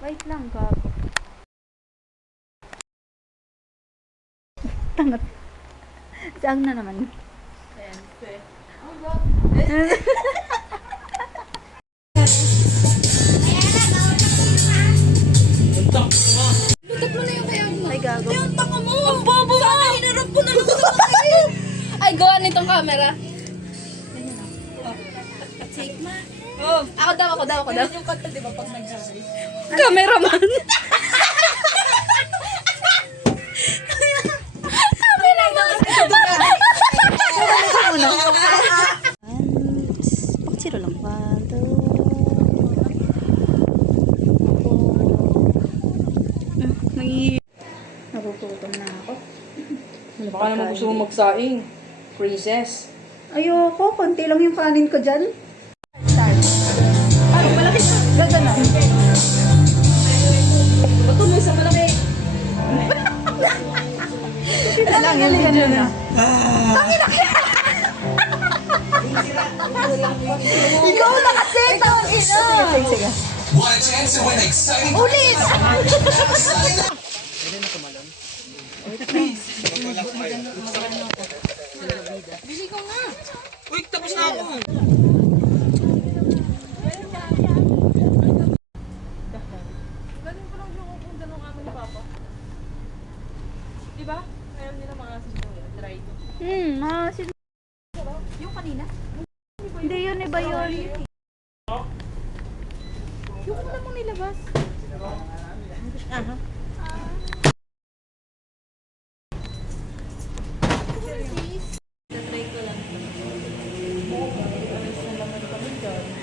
Wait lang, gago. Tangat. Saan na naman? Lutot mo na yung kaya mo. Ay, gago. Yung tanga mo. Ang bobo. Sana hinarap ko na lutot mo. Ay, gawa nitong camera. Take ma. Oh, ako daw. Ganun yung kanta, di ba, pag nag-jazz? Cameraman. Paktsiro lang. 1, 2. Nagugutom na ako. Baka naman gusto mong magsaing. Princess. Ayoko, konti lang yung kanin ko dyan. Ano, malaki na. Ganda na. Bato mo sa malaki. Lang, yan na. Ikaw na kasi, tawag ina. Sige. Want a chance to win exciting Ulit! Bili ko nga. Uy, tapos na ako. Galing ko lang yung kupunta ng amin ni Papa. Diba? Ayaw nila mga dry to. Yung kanina? Hindi yun, iba yun. Yung una mong nilabas. Tatry ko lang. Alis na naman kami dyan.